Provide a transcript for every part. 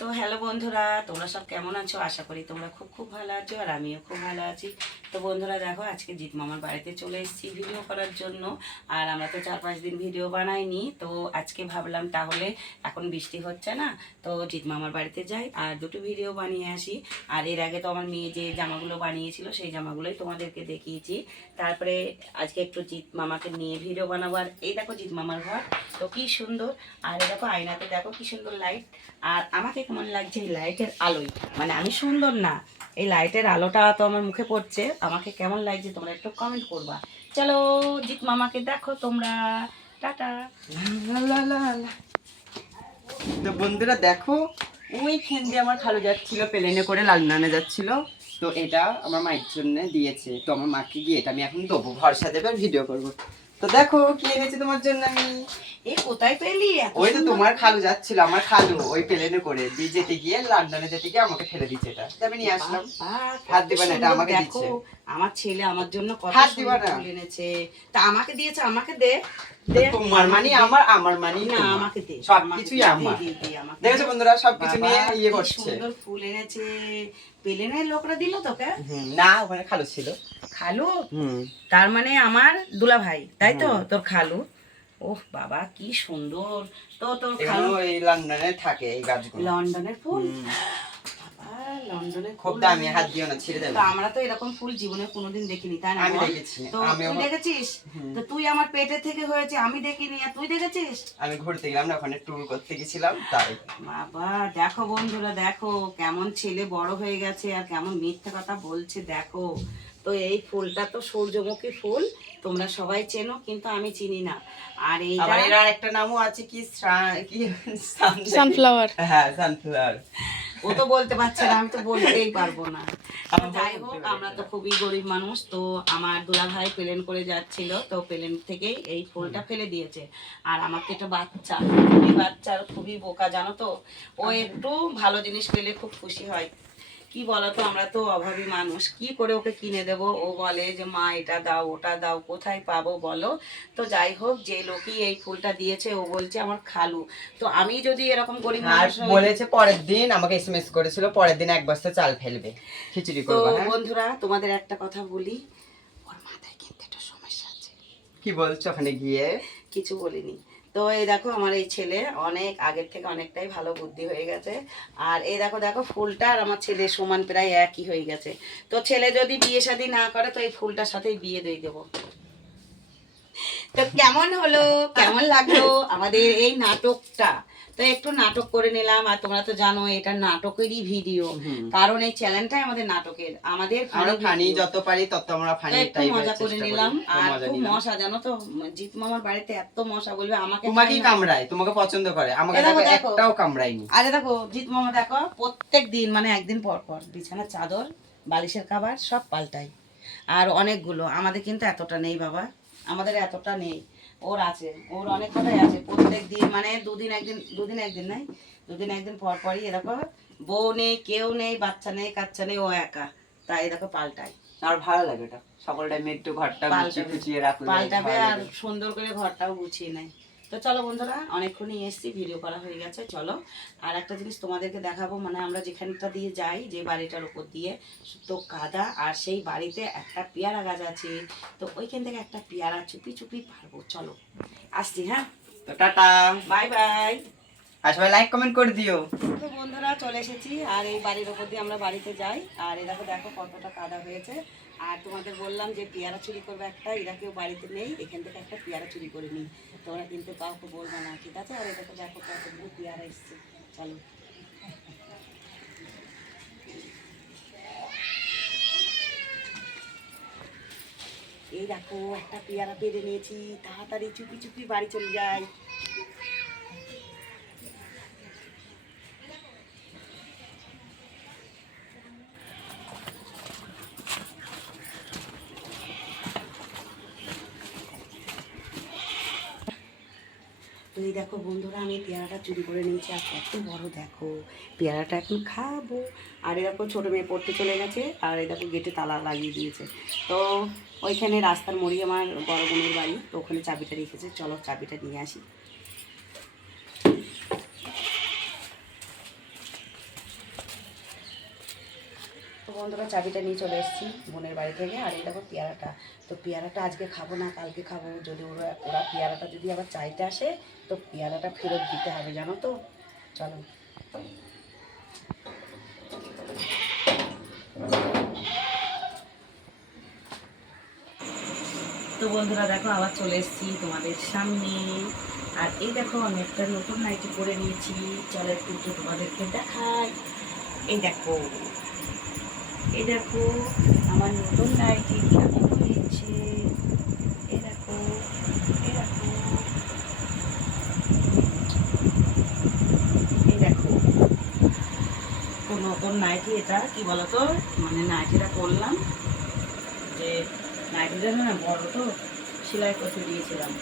তো হ্যালো বন্ধুরা, তোমরা সব কেমন আছো? আশা করি তোমরা খুব খুব ভালো আছো, আর আমিও খুব ভালো আছি। তো বন্ধুরা দেখো, আজকে জিৎ মামার বাড়িতে চলে এসেছি ভিডিও করার জন্য। আর আমরা তো 4-5 দিন ভিডিও বানাইনি, তো আজকে ভাবলাম তাহলে এখন বৃষ্টি হচ্ছে না, তো জিৎ মামার বাড়িতে যাই আর দুটো ভিডিও বানিয়ে আসি। আর এর আগে তো আমার মেয়ে যে জামাগুলো বানিয়েছিল সেই জামাগুলোই তোমাদেরকে দেখিয়েছি। তারপরে আজকে একটু জিৎ মামাকে নিয়ে ভিডিও বানাবো। আর এই দেখো জিৎ মামার ঘর, তো কি সুন্দর। আর এই দেখো আয়নাতে দেখো কি সুন্দর লাইট। আর আমাকে কেমন লাগছে এই লাইটের আলোয়, মানে আমি সুন্দর না, এই লাইটের আলোটা তো আমার মুখে পড়ছে, আমাকে কেমন লাগছে তোমরা একটু কমেন্ট করবা। চলো জিৎ মামাকে দেখো তোমরা। টাটা। লা লা লা লা। তো বন্ধুরা দেখো, ওইখান দিয়ে আমার খালু যাচ্ছিল, প্লেনে করে লালনানে যাচ্ছিল। তো এটা আমার মায়ের জন্য দিয়েছে, তো আমার মাকে গিয়ে এটা আমি এখন দেবো, ভরসা দেবে আর ভিডিও করবো। তো দেখো কি এনেছি তোমার জন্য আমি। এই কোথায় পেলি এত ওই তো সুন্দর? তোমার খালু যাচ্ছিল, আমার খালু ওই প্লেনে করে দিয়ে যেতে গিয়ে লন্ডনে যেতে গিয়ে আমাকে ফেলে দিচ্ছে, এটা তো আমি নিয়ে আসলাম। বাবা, হাত কত দিবা না, এটা সুন্দর। আমাকে দেখো দিচ্ছে। আমার ছেলে আমার জন্য কত হাত দিবা সুন্দর না। ফুল এনেছে। তা আমাকে দিয়েছে, আমাকে দে। দে তোমার মানি আমাকে দে। আমার, আমার মানি না তোমার। আমাকে দে, সবকিছুই দে, আমার। দে, দে, আমাকে দেখেছো দে। বন্ধুরা, সবকিছু বাবা, নিয়ে ইয়ে কি করছে। সুন্দর ফুল এনেছে। প্লেনের লোকরা দিল তোকে? না, ওখানে খালু ছিল। খালু? হুম। তার মানে আমার দুলা ভাই, তাই তো? হুম। তোর খালু। ওহ বাবা কি সুন্দর। তো তোর এগুলো খালু এই লন্ডনে থাকে এই গাছগুলো। লন্ডনের ফুল? হুম। বাবা, লন্ডনের খুব ফুল। দামি, হাত দিও না, ছিঁড়ে তো দেবে। আমরা তো এরকম ফুল জীবনে কোনোদিন দেখিনি, তাই না আমি বল? দেখেছি, তো আমিও। তুই দেখেছিস? হুম। তো তুই আমার পেটে থেকে হয়েছে, আমি দেখিনি, আর তুই দেখেছিস? আমি ঘুরতে গেলাম না, ওখানে ট্যুর করতে গেছিলাম তাই। বাবা দেখো বন্ধুরা, দেখো কেমন ছেলে বড় হয়ে গেছে আর কেমন মিথ্যে কথা বলছে দেখো। তো এই ফুলটা তো সূর্যমুখী ফুল, তোমরা সবাই চেনো, কিন্তু আমি চিনি না। আর এইটা আবার এর আরেকটা নামও আছে কি, কি সানফ্লাওয়ার। হ্যাঁ, সানফ্লাওয়ার। ও তো বলতে পারছে না, আমি তো বলতেই পারবো না। তো আমি যাই বলতে হোক, পারি আমরা না। তো খুবই গরিব মানুষ, তো আমার দুলা ভাই প্লেন করে যাচ্ছিল, তো প্লেন থেকেই এই ফুলটা ফেলে দিয়েছে। আর আমার তো এটা বাচ্চা, খুবই বাচ্চা আর খুবই বোকা, জানো তো। ও একটু ভালো জিনিস পেলে খুব খুশি হয়। কি বলতো, আমরা তো অভাবী মানুষ, কি করে ওকে কিনে দেব? ও বলে যে মা এটা দাও ওটা দাও, কোথায় পাবো বলো? তো যাই হোক, যে লোকই এই ফুলটা দিয়েছে ও বলছে আমার খালু। তো আমি যদি এরকম গরিব আর মানুষ হই, বলেছে পরের দিন আমাকে এসএমএস করেছিল, পরের দিন 1 বস্তা চাল ফেলবে, খিচুড়ি তো করবা। হ্যাঁ, বন্ধুরা তোমাদের একটা কথা বলি, ওর মাথায় কিন্তু একটা সমস্যা আছে। কি বলছো ওখানে গিয়ে? কিছু বলিনি। তো এই দেখো আমার এই ছেলে অনেক আগের থেকে অনেকটাই ভালো বুদ্ধি হয়ে গেছে। আর এই দেখো দেখো ফুলটা আর আমার ছেলে সমান প্রায় একই হয়ে গেছে। তো ছেলে যদি বিয়ে শাদী না করে তো এই ফুলটার সাথেই বিয়ে দিয়ে দেবো। তো কেমন হলো, কেমন লাগলো আমাদের এই নাটকটা? তো একটু নাটক করে নিলাম, আর তোমরা তো জানো এটা নাটকেরই ভিডিও, কারণ এই চ্যানেলটাই আমাদের নাটকের, আমাদের আমরা ফানি ভিডিও। যত পারি তত আমরা তো ফানি একটু টাইপের মজা করে চেষ্টা করি, নিলাম। তো আর মজা খুব নিলাম। মশা, জানো তো, জিৎ মামার বাড়িতে এত মশা, বলবে আমাকে তোমাকেই খায় না। কামড়ায়, তোমাকে পছন্দ করে, আমাকে এ দেখো দেখো দেখো, একটাও কামড়ায়নি। আরে দেখো জিৎ মামা দেখো প্রত্যেক দিন মানে একদিন পর পর বিছানার চাদর বালিশের কভার সব পাল্টাই। আর অনেকগুলো, আমাদের কিন্তু এতটা নেই বাবা, আমাদের এতটা নেই। ওর আছে, ওর অনেক কথাই আছে। প্রত্যেক দিন মানে দুদিন একদিন নাই, দুদিন একদিন পর পরই এরকম। বউ নেই, কেউ নেই, বাচ্চা নেই, কাচ্চা নেই, ও একা, তাই দেখো পাল্টাই। আমার ভালো লাগে এটা, সকল টাইমে একটু ঘরটা গুছিয়ে পাল্টাবে, খুচিয়ে রাখলে পাল্টাবে ভালো আর লাগে। সুন্দর করে ঘরটাও গুছিয়ে নেয়। তো চলো বন্ধুরা, অনেকক্ষণই এসছি, ভিডিও করা হয়ে গেছে, চলো। আর একটা জিনিস তোমাদেরকে দেখাবো, মানে আমরা যেখানটা দিয়ে যাই, যে বাড়িটার উপর দিয়ে, তো কাদা, আর সেই বাড়িতে একটা পেয়ারা গাছ আছে, তো ওইখান থেকে একটা পেয়ারা চুপি চুপি পারবো। চলো আসছি, হ্যাঁ, তো টাটা। Bye bye. আর সবাই লাইক কমেন্ট করে দিও। তো বন্ধুরা চলে এসেছি, আর এই বাড়ির ওপর দিয়ে আমরা বাড়িতে যাই, আর এ দেখো দেখো কতটা কাদা হয়েছে। আর তোমাদের বললাম যে পেয়ারা চুরি করবে একটা, এরা কেউ বাড়িতে নেই, এখান থেকে একটা পেয়ারা চুরি করে নিই, তোমরা কিন্তু কাউকে বলবে না, ঠিক আছে? আর এটাকে দেখো কতগুলো পেয়ারা এসছে। চলো, এই দেখো একটা পেয়ারা পেরে নিয়েছি, তাড়াতাড়ি চুপি চুপি বাড়ি চলে যাই। তো এই দেখো বন্ধুরা, আমি পেয়ারাটা চুরি করে নিয়েছি, আর কত বড় দেখো, পেয়ারাটা এখন খাবো। আর এরকম ছোটো মেয়ে পড়তে চলে গেছে, আর এই দেখো গেটে তালা লাগিয়ে দিয়েছে। তো ওইখানে রাস্তার মোড়ে আমার বড় বোনের বাড়ি, তো ওখানে চাবিটা রেখেছে, চলো চাবিটা নিয়ে আসি। বন্ধুরা চাবিটা নিয়ে চলে এসেছি বোনের বাড়ি থেকে। আর এই দেখো পেয়ারাটা, তো পেয়ারাটা আজকে খাবো না কালকে খাবো। যদি ওরা পেয়ারাটা যদি আবার চাইতে আসে তো পেয়ারাটা ফেরত দিতে হবে, জানো তো। চলো। তো বন্ধুরা দেখো আবার চলে এসেছি তোমাদের সামনে। আর এই দেখো আমি একটা নতুন নাইটি পরে নিয়েছি, চলো একটু তোমাদেরকে দেখাই। এই দেখো, এই দেখো আমার নতুন নাইটি কেমন হয়েছে। এই দেখো, এই দেখো, এই দেখো তো নতুন নাইটি। এটা কি বলতো, মানে নাইটিটা করলাম যে নাইটিটা না বড় তো সেলাই করতে দিয়েছিলাম,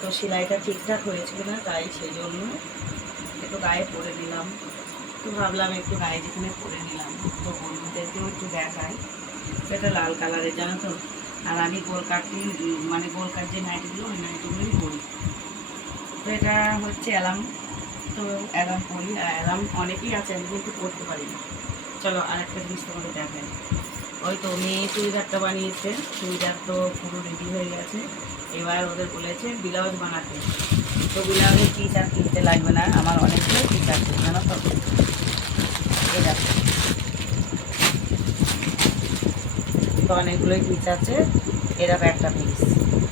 তো সেলাইটা ঠিকঠাক হয়েছিল না, তাই সেই জন্য একটু গায়ে পরে দিলাম। তো ভাবলাম একটু গায়ে যেখানে পরে নিলাম তো বন্ধুদেরকেও একটু দেখাই। সেটা লাল কালারের, জানো তো। আর আমি গোল কাটটি মানে গোল কাট যে নাইটিগুলো ওই নাইটিগুলোই পরি। তো এটা হচ্ছে অ্যালাম, তো অ্যালাম পরি। আর অ্যালাম অনেকেই আছে, আমি কিন্তু পরতে পারি না। চলো আরেকটা জিনিস তোমাদের দেখাই। ওই তো মেয়ে চুড়িদারটা বানিয়েছে, চুড়িদার তো পুরো রেডি হয়ে গেছে। এবার ওদের বলেছে ব্লাউজ বানাতে, তো ব্লাউজের পিস আর কিনতে লাগবে না, আমার অনেকগুলো পিস আছে, জানো তো। এই দেখো, তো অনেকগুলোই পিস আছে। এরকম একটা পিস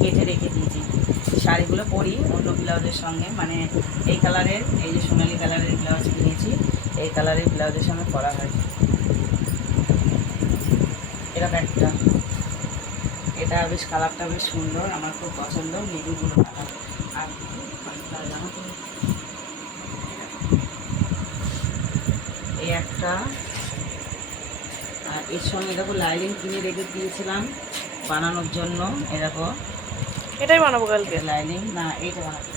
কেটে রেখে দিয়েছি। শাড়িগুলো পরি অন্য ব্লাউজের সঙ্গে, মানে এই কালারের, এই যে সোনালি কালারের ব্লাউজ কিনেছি, এই কালারের ব্লাউজের সঙ্গে পরা হয়। এরকম একটা, এটা বেশ কালারটা বেশ সুন্দর, আমার খুব পছন্দ, নেভিগুলো কালার। আর জানো তো এই একটা। আর এর সঙ্গে দেখো লাইলিং কিনে রেখে দিয়েছিলাম বানানোর জন্য। এরকম এটাই বানাবো কালকে। লাইলিং না, এইটা বানাবো।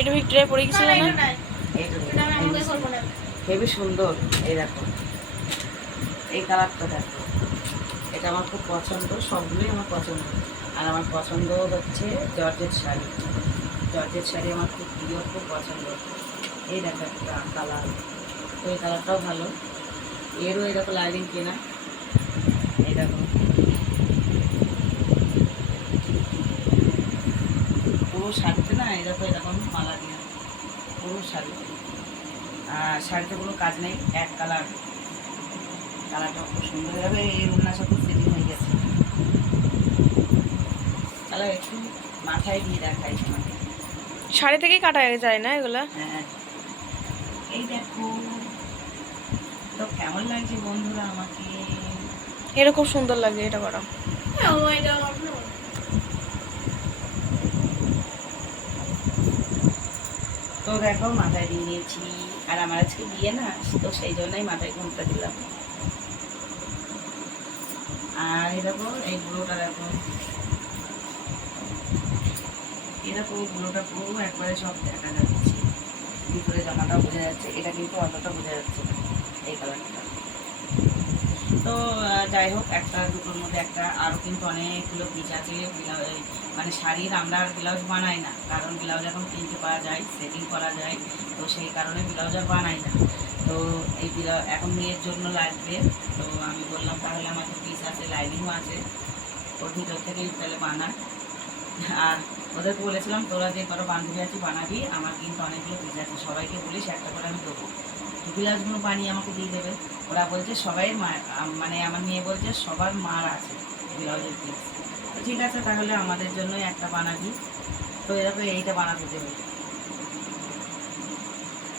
এটা ভিক্টোরিয়া পরে গেছিল না? এইটা হেবি সুন্দর। এই দেখো এই কালারটা দেখো, এটা আমার খুব পছন্দ, সবগুলোই আমার পছন্দ। আর আমার পছন্দ হচ্ছে জর্জেট শাড়ি। জর্জেট শাড়ি আমার খুব প্রিয়, খুব পছন্দ। এই দেখো একটা কালার, তো এই কালারটাও ভালো। এরও এরকম লাইনিং কেনা। এই দেখো পুরো শাড়িতে না এরকম এরকম মালা দিয়ে, পুরো শাড়িতে। আর শাড়িতে কোনো কাজ নেই, এক কালার। কালারটা খুব সুন্দর হবে, এর ওনার সাথে সেটিং হয়ে গেছে। তাহলে একটু মাথায় দিয়ে দেখাই তোমাকে। শাড়ি থেকেই কাটা যায় না এগুলা? হ্যাঁ, এই দেখো তো কেমন লাগছে বন্ধুরা আমাকে। এটা খুব সুন্দর লাগে, এটা করা। তো দেখো মাথায় দিয়ে নিয়েছি। আর আমার আজকে বিয়ে না, তো সেই জন্যই মাথায় ঘুমটা দিলাম। আর এই দেখো এই গুলোটা দেখো, এই দেখো গুলোটা পুরো একবারে সব দেখা যাচ্ছে, ভিতরে জামাটাও বোঝা যাচ্ছে। এটা কিন্তু অতটা বোঝা যাচ্ছে না, এই কালারটা। তো যাই হোক, একটা দুটোর মধ্যে একটা। আরও কিন্তু অনেকগুলো পিস আছে মানে শাড়ির। আমরা আর ব্লাউজ বানাই না, কারণ ব্লাউজ এখন কিনতে পাওয়া যায়, সেটিং করা যায়, তো সেই কারণে ব্লাউজ আর বানাই না। তো এই ব্লাউজ এখন মেয়ের জন্য লাগবে, তো আমি বললাম তাহলে আমাদের পিস আছে, লাইনিংও আছে, ওর ভিতর থেকেই তাহলে বানা। আর ওদেরকে বলেছিলাম তোরা যে কারো বান্ধবী আছে বানাবি, আমার কিন্তু অনেকগুলো পিস আছে, সবাইকে বলিস একটা করে আমি দেবো, ব্লাউজগুলো বানিয়ে আমাকে দিয়ে দেবে। ওরা বলছে সবাই মানে আমার মেয়ে বলছে সবার মার আছে ব্লাউজের পিস। তো ঠিক আছে তাহলে আমাদের জন্যই একটা বানাবি। তো এরকম এইটা বানাতে দেবে।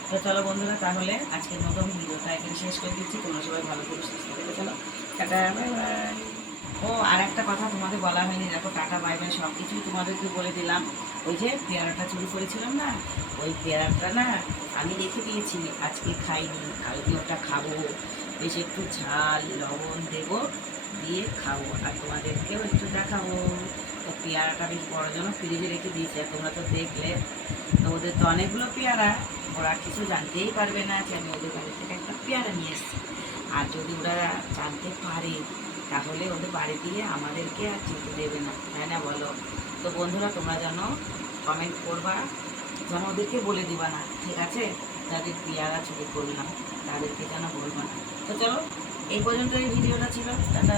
তো চলো বন্ধুরা, তাহলে আজকের নতুন ভিডিওটা এখানে শেষ করে দিচ্ছি। তোমরা সবাই ভালো করে সুস্থ থেকে চলো, টাটা বাই বাই। ও আর একটা কথা তোমাদের বলা হয়নি, দেখো টাটা বাই বাই সব কিছুই তোমাদেরকে বলে দিলাম। ওই যে পেয়ারাটা চুরি করেছিলাম না, ওই পেয়ারাটা না আমি রেখে দিয়েছি, আজকে খাইনি, কালকে ওটা খাবো। বেশ একটু ঝাল লবণ দেবো, দিয়ে খাবো, আর তোমাদেরকেও একটু দেখাবো। তো পেয়ারাটা বেশ বড় জন্য ফ্রিজে রেখে দিয়েছি, আর তোমরা তো দেখলে। তো ওদের তো অনেকগুলো পেয়ারা, ওরা কিছু জানতেই পারবে না যে আমি ওদের বাড়ি থেকে একটা পেয়ারা নিয়ে এসেছি। আর যদি ওরা জানতে পারে তাহলে ওদের বাড়ি দিয়ে আমাদেরকে আর যেতে দেবে না, তাই না বলো? তো বন্ধুরা তোমরা যেন কমেন্ট করবা, যেন ওদেরকে বলে দিবা না, ঠিক আছে? যাদের পেয়ারা চুরি করলাম তাদেরকে যেন বলবা না। তো চলো এই পর্যন্ত এই ভিডিওটা ছিল। টাটা।